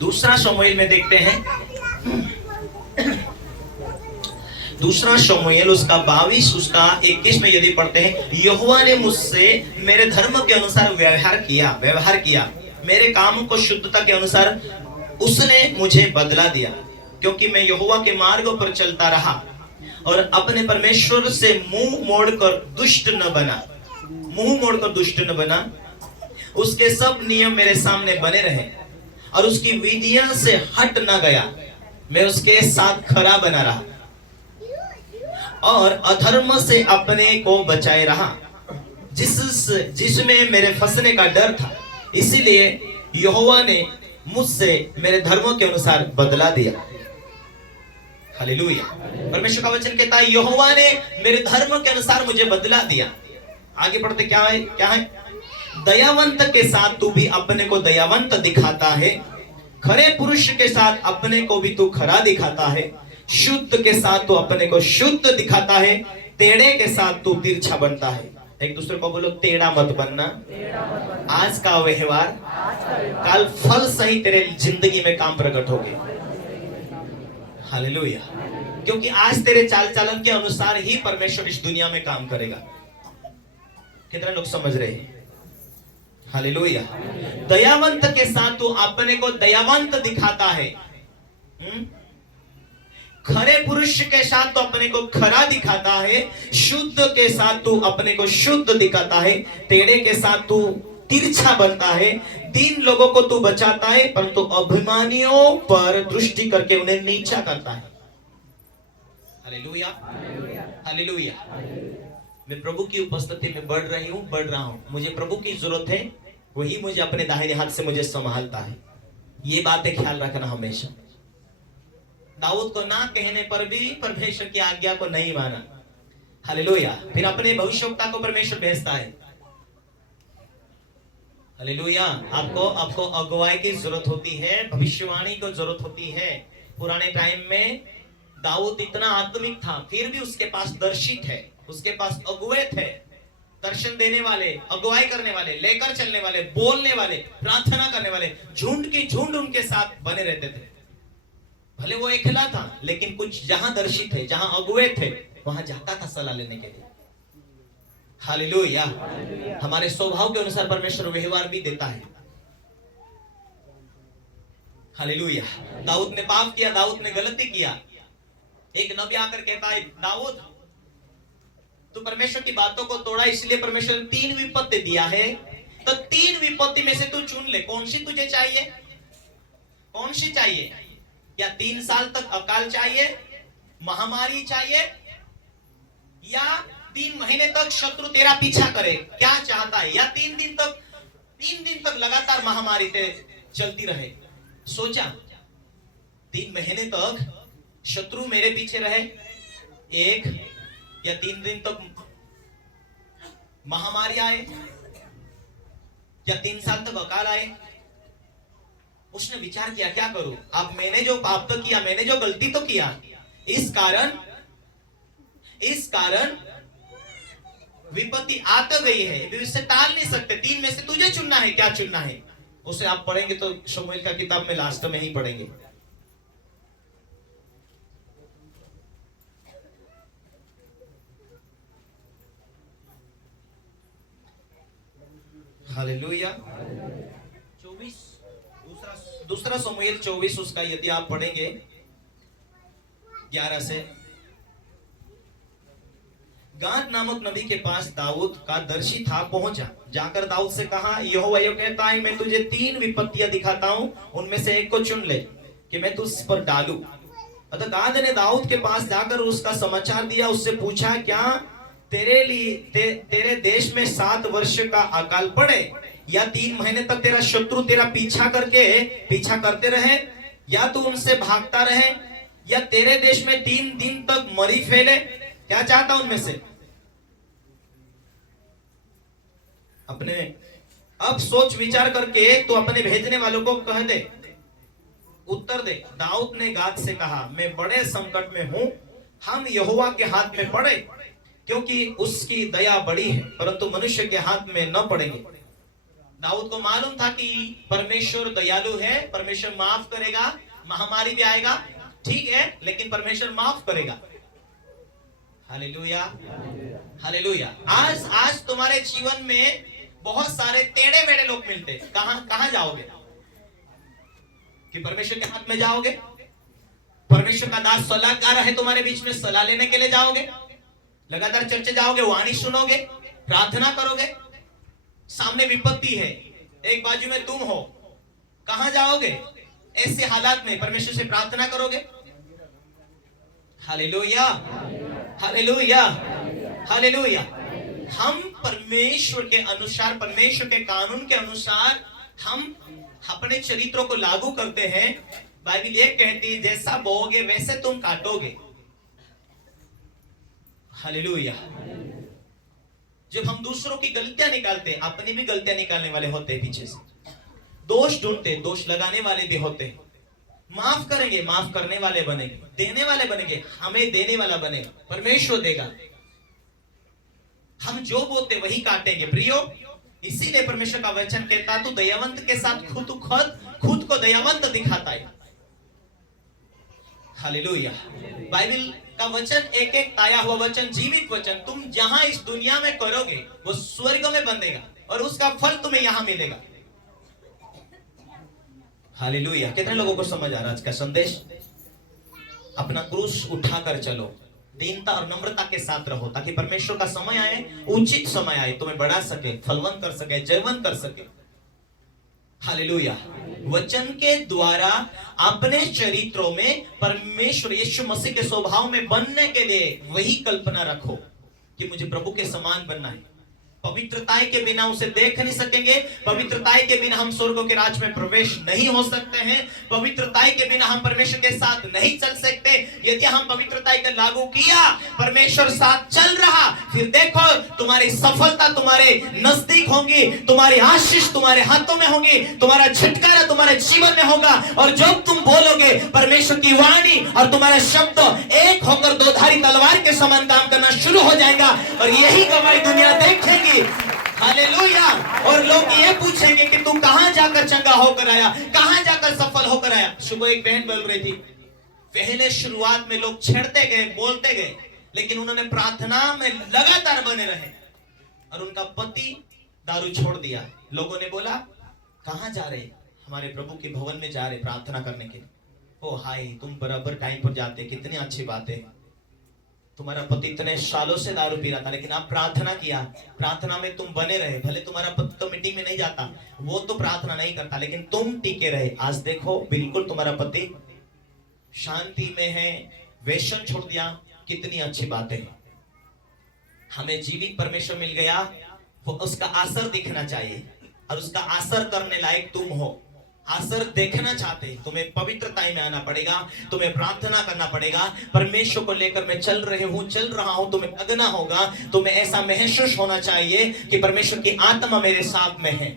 दूसरा शमूएल में देखते हैं, दूसरा शमूएल उसका 22 उसका 21 में यदि पढ़ते हैं, यहोवा ने मुझसे मेरे धर्म के अनुसार व्यवहार किया, मेरे काम को शुद्धता के अनुसार उसने मुझे बदला दिया, क्योंकि मैं यहोवा के मार्गों पर चलता रहा और अपने परमेश्वर से मुंह मोड़कर दुष्ट न बना। उसके सब नियम मेरे सामने बने रहे और उसकी विधियां से हट न गया। मैं उसके साथ खरा बना रहा और अधर्म से अपने को बचाए रहा, जिसमें मेरे फंसने का डर था। इसीलिए यहोवा ने मुझसे मेरे धर्मों के अनुसार बदला दिया। हालेलुया। परमेश्वर का वचन कहता है यहोवा ने मेरे धर्म के अनुसार मुझे बदला दिया। आगे पढ़ते क्या है? दयावंत के साथ तू भी अपने को दयावंत दिखाता है, खरे पुरुष के साथ अपने को भी तू खरा दिखाता है, शुद्ध के साथ तू अपने को शुद्ध दिखाता है, टेढ़े के साथ तू तिरछा बनता है। एक दूसरे को बोलो, टेढ़ा मत बनना। आज का व्यवहार कल फल सही तेरे जिंदगी में काम प्रकट होगे। हालेलुया। क्योंकि आज तेरे चाल चलन के अनुसार ही परमेश्वर इस दुनिया में काम करेगा। कितने लोग समझ रहे हैं? हालेलुया। दयावंत के साथ तू अपने को दयावंत दिखाता है, खरे पुरुष के साथ तो अपने को खरा दिखाता है, शुद्ध के साथ तू अपने को शुद्ध दिखाता है, टेढ़े के साथ तू तिरछा बनता है, दीन लोगों को तू बचाता है, परंतु अभिमानियों पर दृष्टि करके उन्हें नीचा करता है। Hallelujah, hallelujah. मैं प्रभु की उपस्थिति में बढ़ रहा हूं। मुझे प्रभु की जरूरत है, वही मुझे अपने दाहिने हाथ से मुझे संभालता है। ये बातें ख्याल रखना हमेशा। दाऊद को ना कहने पर भी परमेश्वर की आज्ञा को नहीं माना। हालेलुया। फिर अपने भविष्यवक्ता को परमेश्वर भेजता है। हालेलुया। आपको अगुवाई की जरूरत होती है, भविष्यवाणी को जरूरत होती है। पुराने टाइम में दाऊद इतना आत्मिक था, फिर भी उसके पास दर्शी थे, उसके पास अगुवे थे, दर्शन देने वाले, अगुवाई करने वाले, लेकर चलने वाले, बोलने वाले, प्रार्थना करने वाले, झुंड की झुंड उनके साथ बने रहते थे। भले वो अकेला था, लेकिन कुछ जहां दर्शी थे, जहां अगुवे थे, वहां जाता था सलाह लेने के लिए। हालेलुया। हमारे स्वभाव के अनुसार परमेश्वर व्यवहार भी देता है। हालेलुया। दाऊद ने पाप किया, दाऊद ने गलती किया। एक नबी आकर कहता है, दाऊद तू परमेश्वर की बातों को तोड़ा, इसलिए परमेश्वर ने 3 विपत्ति दिया है, तो 3 विपत्ति में से तू चुन ले, कौन सी तुझे चाहिए? कौन सी चाहिए? या 3 साल तक अकाल चाहिए, महामारी चाहिए, या 3 महीने तक शत्रु तेरा पीछा करे? क्या चाहता है? या 3 दिन तक लगातार महामारी चलती रहे? सोचा, 3 महीने तक शत्रु मेरे पीछे रहे, एक या 3 दिन तक महामारी आए, या 3 साल तक अकाल आए? उसने विचार किया, क्या करूं? अब मैंने जो पाप तो किया, मैंने जो गलती तो किया, इस कारण विपत्ति आ तो गई है, इसे टाल नहीं सकते। 3 में से तुझे चुनना है, क्या चुनना है? उसे आप पढ़ेंगे तो शमूएल का किताब में लास्ट में ही पढ़ेंगे। हालेलुया। 24 दूसरा शमूएल 24 उसका यदि आप पढ़ेंगे 11 से, गाद नामक नबी के पास दाऊद का दर्शी था, पहुंचा, जाकर दाऊद से कहा, यहोवा यह कहता है, मैं तुझे 3 विपत्तियां दिखाता हूं, उनमें से एक को चुन ले कि मैं तुझ पर डालूं। अतः गाद ने दाऊद के पास जाकर उसका समाचार दिया, उससे पूछा, क्या तेरे देश में 7 वर्ष का अकाल पड़े, या 3 महीने तक तेरा शत्रु तेरा पीछा करते रहे, या तू उनसे भागता रहे, या तेरे देश में 3 दिन तक मरी फैले? क्या चाहता उनमें से? अब सोच विचार करके तो अपने भेजने वालों को कह दे, उत्तर दे। दाऊद ने गाद से कहा, मैं बड़े संकट में हूं, हम यहोवा के हाथ में पड़े, क्योंकि उसकी दया बड़ी है, परंतु मनुष्य के हाथ में न पड़ेंगे। दाऊद को मालूम था कि परमेश्वर दयालु है, परमेश्वर माफ करेगा, महामारी भी आएगा, ठीक है, लेकिन परमेश्वर माफ करेगा। Hallelujah, hallelujah. आज आज तुम्हारे जीवन में बहुत सारे टेढ़े मेढ़े लोग मिलते, कहां कहां जाओगे? कि परमेश्वर के हाथ में जाओगे? परमेश्वर का दास सलाहकार है तुम्हारे बीच में, सलाह लेने के लिए जाओगे? लगातार चर्चा जाओगे, वाणी सुनोगे, प्रार्थना करोगे? सामने विपत्ति है, एक बाजू में तुम हो, कहां जाओगे? ऐसे हालात में परमेश्वर से प्रार्थना करोगे? Hallelujah, hallelujah, hallelujah. हम परमेश्वर के अनुसार, परमेश्वर के कानून के अनुसार हम अपने चरित्रों को लागू करते हैं। बाइबल ये कहती है, जैसा बोओगे वैसे तुम काटोगे। हालेलुया। जब हम दूसरों की गलतियां निकालते, अपनी भी गलतियां निकालने वाले होते हैं, पीछे से दोष ढूंढते, दोष लगाने वाले भी होते हैं। माफ करेंगे, माफ करने वाले बनेंगे, देने वाले बनेंगे, हमें देने वाला बनेगा, परमेश्वर देगा। हम जो बोते वही काटेंगे प्रियो। इसीलिए परमेश्वर का वचन कहता है, तू दयावंत के साथ खुद को दयावंत दिखाता है। हालेलुया। बाइबल का वचन एक एक ताया हुआ वचन, जीवित वचन, तुम जहां इस दुनिया में करोगे वो स्वर्ग में बंधेगा और उसका फल तुम्हें यहां मिलेगा। हालेलुया। कितने लोगों को समझ आ रहा आज का संदेश? अपना क्रूस उठाकर चलो, दीनता और नम्रता के साथ रहो, ताकि परमेश्वर का समय आए, उचित समय आए, तुम्हें बढ़ा सके, फलवंत कर सके, जयवंत कर सके। हालेलुया। वचन के द्वारा अपने चरित्रों में परमेश्वर यीशु मसीह के स्वभाव में बनने के लिए वही कल्पना रखो कि मुझे प्रभु के समान बनना है। पवित्रताई के बिना उसे देख नहीं सकेंगे, पवित्रताई के बिना हम स्वर्गों के राज में प्रवेश नहीं हो सकते हैं, पवित्रताई के बिना हम परमेश्वर के साथ नहीं चल सकते। यदि हम पवित्रताई का लागू किया, परमेश्वर साथ चल रहा, फिर देखो तुम्हारी सफलता तुम्हारे नजदीक होगी, तुम्हारी आशीष तुम्हारे हाथों में होगी, तुम्हारा छुटकारा तुम्हारे जीवन में होगा। और जब तुम बोलोगे, परमेश्वर की वाणी और तुम्हारा शब्द एक होकर दो धारी तलवार के समान काम करना शुरू हो जाएगा और यही गवाही दुनिया देखेगी। हालेलुया। और लोग ये पूछेंगे कि तू कहां जाकर चंगा होकर आया, कहां जाकर सफल होकर आया। सुबह एक बहन बोल रही थी, पहले शुरुआत में लोग छेड़ते गए, बोलते गए, लेकिन उन्होंने प्रार्थना में लगातार बने रहे और उनका पति दारू छोड़ दिया। लोगों ने बोला, कहां जा रहे? हमारे प्रभु के भवन में जा रहे प्रार्थना करने के लिए। ओ हाय, तुम बराबर टाइम पर जाते, कितनी अच्छी बात है। तुम्हारा पति इतने सालों से दारू पी रहा था, लेकिन आप प्रार्थना किया, प्रार्थना में तुम बने रहे। भले तुम्हारा पति तो मीटिंग में नहीं जाता, वो तो प्रार्थना नहीं करता, लेकिन तुम टिके रहे। आज देखो, बिल्कुल तुम्हारा पति शांति में है, व्यसन छोड़ दिया। कितनी अच्छी बात है। हमें जीवित परमेश्वर मिल गया, वो उसका असर दिखना चाहिए और उसका असर करने लायक तुम हो। असर देखना चाहते, तुम्हें पवित्रताई में आना पड़ेगा, तुम्हें प्रार्थना करना पड़ेगा। परमेश्वर को लेकर मैं चल रहा हूं, तुम्हें लगना होगा, तुम्हें ऐसा महसूस होना चाहिए कि परमेश्वर की आत्मा मेरे साथ में है।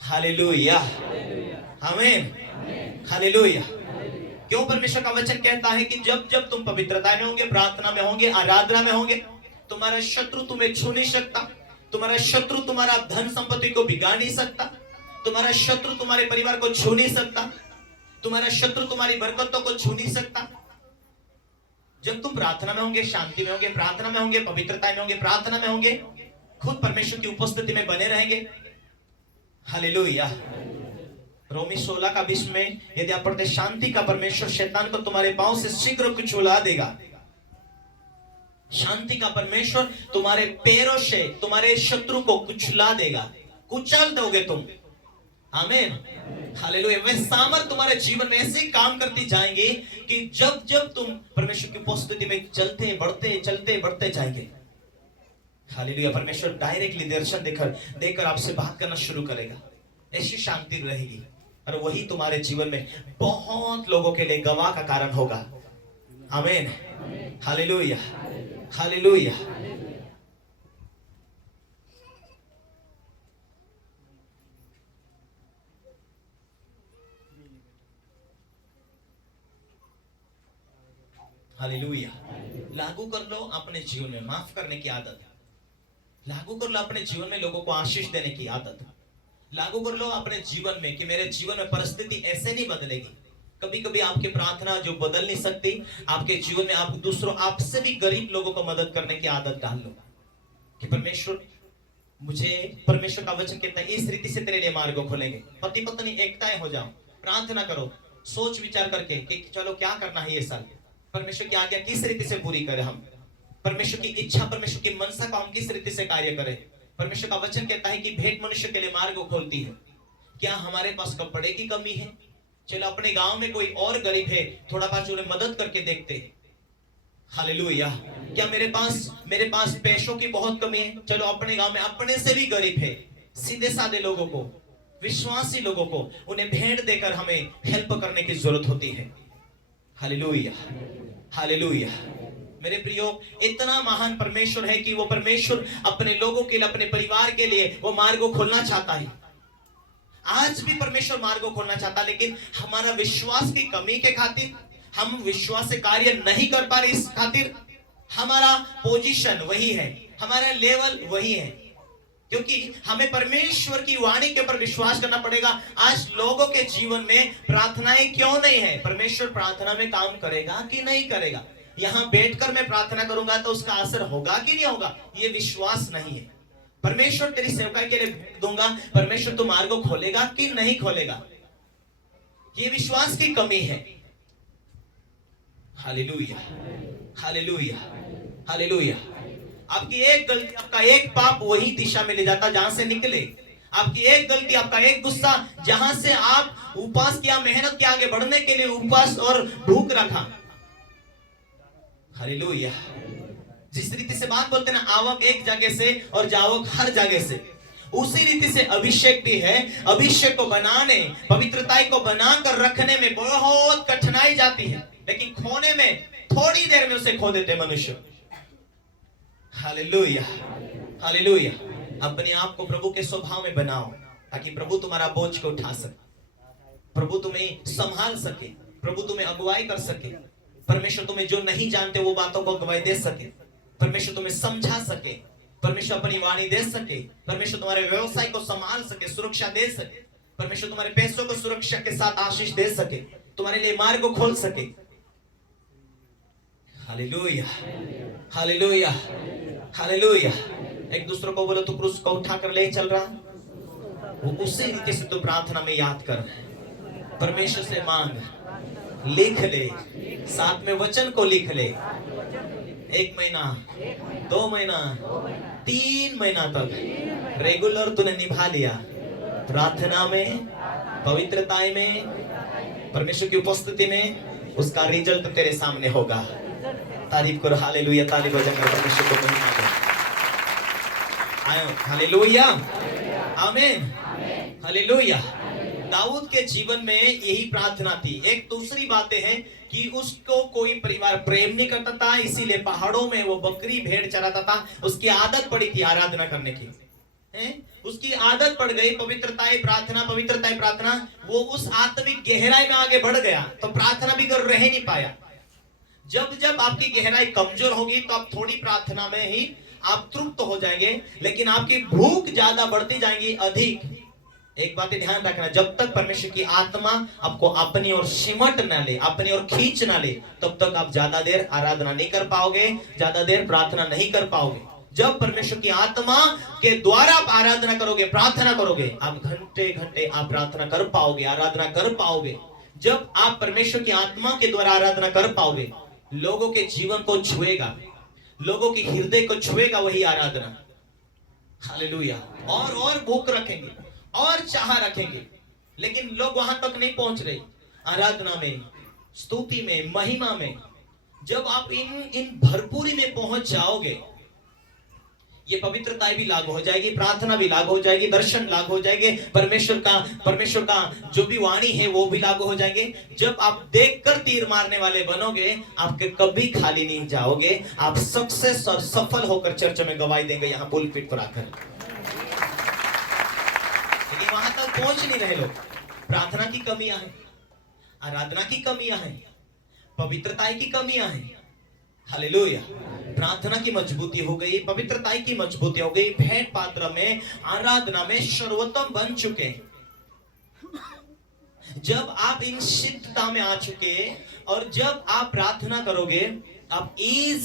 हालेलुया, आमीन, हालेलुया। क्यों परमेश्वर का वचन कहता है कि जब जब तुम पवित्रता में होंगे, प्रार्थना में होंगे, आराधना में होंगे, तुम्हारा शत्रु तुम्हें छू नहीं सकता, तुम्हारा शत्रु तुम्हारा धन संपत्ति को बिगाड़ नहीं सकता, तुम्हारा शत्रु तुम्हारे परिवार को छू नहीं सकता, तुम्हारा शत्रु तुम्हारी बरकतों को छू नहीं सकता। जब तुम प्रार्थना में होंगे, शांति में होंगे, प्रार्थना में होंगे, पवित्रता में होंगे, प्रार्थना में होंगे, खुद परमेश्वर की उपस्थिति में बने रहेंगे। हालेलुया। रोमी 16:20 में यदि आप पढ़ते, शांति का परमेश्वर शैतान को तुम्हारे पांव से शीघ्र कुचला देगा। शांति का परमेश्वर तुम्हारे पैरों से तुम्हारे शत्रु को कुचला देगा, कुचल दोगे तुम। आमीन, हालेलुया। वे सामर्थ तुम्हारे जीवन में ऐसे काम करती जाएंगे कि जब जब तुम परमेश्वर की उपस्थिति में चलते बढ़ते जाएंगे। हालेलुया। परमेश्वर डायरेक्टली दर्शन देकर आपसे बात करना शुरू करेगा। ऐसी शांति रहेगी और वही तुम्हारे जीवन में बहुत लोगों के लिए गवाह का कारण होगा। आमीन, हालेलुया, हालेलुया। हालेलुया। लागू कर लो अपने जीवन में माफ करने की आदत, लागू कर लो अपने जीवन में लोगों को आशीष देने की आदत। लागू कर लो अपने जीवन में कि मेरे जीवन में परिस्थिति ऐसे नहीं बदलेगी। कभी कभी आपकी प्रार्थना जो बदल नहीं सकती, आपके जीवन में आप दूसरों, आपसे भी गरीब लोगों को मदद करने की आदत डाल लो कि परमेश्वर, मुझे परमेश्वर का वचन कहता है इस रीति से तेरे लिए मार्ग खोलेंगे। पति पत्नी एकताएं हो जाओ, प्रार्थना करो, सोच विचार करके कि चलो क्या करना है ये साल, परमेश्वर की आज्ञा किस रीति से पूरी करें, हम परमेश्वर की इच्छा, परमेश्वर की मनसा को हम किस रीति से कार्य करें। परमेश्वर का वचन कहता है कि भेंट मनुष्य के लिए मार्ग खोलती है। क्या हमारे पास कपड़े की कमी है? चलो अपने गांव में कोई और गरीब है, थोड़ा पास उन्हें मदद करके देखते हैं। हालेलुया। क्या मेरे पास पैसों की बहुत कमी है? चलो अपने गांव में अपने से भी गरीब है, सीधे साधे लोगों को, विश्वासी लोगों को, उन्हें भेंट देकर हमें हेल्प करने की जरूरत होती है। Hallelujah, hallelujah. मेरे प्रियो, इतना महान परमेश्वर है कि वो परमेश्वर अपने लोगों के लिए, अपने परिवार के लिए वो मार्ग को खोलना चाहता है। आज भी परमेश्वर मार्ग को खोलना चाहता, लेकिन हमारा विश्वास की कमी के खातिर, हम विश्वास से कार्य नहीं कर पा रहे, इस खातिर हमारा पोजीशन वही है, हमारा लेवल वही है, क्योंकि हमें परमेश्वर की वाणी के ऊपर विश्वास करना पड़ेगा। आज लोगों के जीवन में प्रार्थनाएं क्यों नहीं है? परमेश्वर प्रार्थना में काम करेगा कि नहीं करेगा? यहां बैठकर मैं प्रार्थना करूंगा तो उसका असर होगा कि नहीं होगा, ये विश्वास नहीं है। परमेश्वर तेरी सेवकाई के लिए दूंगा, परमेश्वर तो मार्ग खोलेगा कि नहीं खोलेगा, ये विश्वास की कमी है। Hallelujah, hallelujah, hallelujah. आपकी एक गलती, आपका एक पाप वही दिशा में ले जाता जहां से निकले। आपकी एक गलती, आपका एक गुस्सा, जहां से आप उपवास किया, मेहनत किया, आगे बढ़ने के लिए उपवास और भूख रखा। हालेलुया। जिस रीति से बात बोलते ना, आवक एक जगह से और जावक हर जगह से, उसी रीति से अभिषेक भी है। अभिषेक को बनाने, पवित्रता को बनाकर रखने में बहुत कठिनाई जाती है, लेकिन खोने में थोड़ी देर में उसे खो देते मनुष्य। Hallelujah, hallelujah. अपने आप को प्रभु के स्वभाव में बनाओ ताकि प्रभु तुम्हारा बोझ को उठा सके, प्रभु तुम्हें संभाल सके, प्रभु तुम्हें अगुवाई कर सके। परमेश्वर तुम्हें जो नहीं जानते वो बातों को अगुवाई दे सके, परमेश्वर तुम्हें समझा सके, परमेश्वर अपनी वाणी दे सके, परमेश्वर तुम्हारे व्यवसाय को संभाल सके, सुरक्षा दे सके, परमेश्वर तुम्हारे पैसों को सुरक्षा के साथ आशीष दे सके, तुम्हारे लिए मार्ग को खोल सके। Hallelujah, hallelujah, hallelujah. एक दूसरे को बोलो, तू क्रूस को उठाकर ले चल रहा, वो उसी रीति से तू प्रार्थना में याद कर, परमेश्वर से मांग, लिख ले, साथ में वचन को लिख ले। 1 महीना, 2 महीना, 3 महीना तक रेगुलर तूने निभा लिया, प्रार्थना में, पवित्रता में, परमेश्वर की उपस्थिति में, उसका रिजल्ट तेरे सामने होगा। तारीफ करो, हालेलुया, तारीफ हो जाएगा, परमेश्वर को महिमा दो। आयो, हालेलुया, आमीन, हालेलुया। दाऊद के जीवन में यही प्रार्थना थी। एक दूसरी बातें हैं कि उसको कोई परिवार प्रेम नहीं करता था, इसीलिए पहाड़ों में वो बकरी भेड़ चराता था। उसकी आदत पड़ी थी आराधना करने की, उसकी आदत पड़ गई पवित्रता प्रार्थना, पवित्रता प्रार्थना। वो उस आत्मिक गहराई में आगे बढ़ गया तो प्रार्थना भी कर रह नहीं पाया। जब जब आपकी गहराई कमजोर होगी तो आप थोड़ी प्रार्थना में ही आप तृप्त हो जाएंगे, लेकिन आपकी भूख ज्यादा बढ़ती जाएगी, अधिक। एक बात ध्यान रखना, जब तक परमेश्वर की आत्मा आपको अपनी ओर सिमट ना ले, अपनी ओर खींच ना ले, तब तक आप ज्यादा देर आराधना नहीं कर पाओगे, ज्यादा देर प्रार्थना नहीं कर पाओगे। जब परमेश्वर की आत्मा के द्वारा आप आराधना करोगे, प्रार्थना करोगे, आप घंटे घंटे आप प्रार्थना कर पाओगे, आराधना कर पाओगे। जब आप परमेश्वर की आत्मा के द्वारा आराधना कर पाओगे, लोगों के जीवन को छुएगा, लोगों के हृदय को छुएगा वही आराधना। हालेलुया। और भूख रखेंगे और चाह रखेंगे, लेकिन लोग वहां तक नहीं पहुंच रहे। आराधना में, स्तुति में, महिमा में जब आप इन भरपूरी में पहुंच जाओगे, ये पवित्रता भी लागू हो जाएगी, प्रार्थना भी लागू हो जाएगी, दर्शन लागू हो जाएंगे, परमेश्वर का जो भी वाणी है वो भी लागू हो जाएंगे। जब आप देखकर तीर मारने वाले बनोगे, आपके कभी खाली नहीं जाओगे, आप सक्सेस और सफल होकर चर्च में गवाही देंगे, यहाँ पुलपिट पर आकर। लेकिन वहां तक पहुंच नहीं रहे लोग। प्रार्थना की कमियां हैं, आराधना की कमियां हैं, पवित्रता की कमियां हैं। हालेलुया। प्रार्थना की मजबूती हो गई, पवित्रता की मजबूती हो गई, भेंट पात्र में, आराधना में सर्वोत्तम बन चुके। जब आप इन सिद्धता में आ चुके और जब आप प्रार्थना करोगे, आप इजी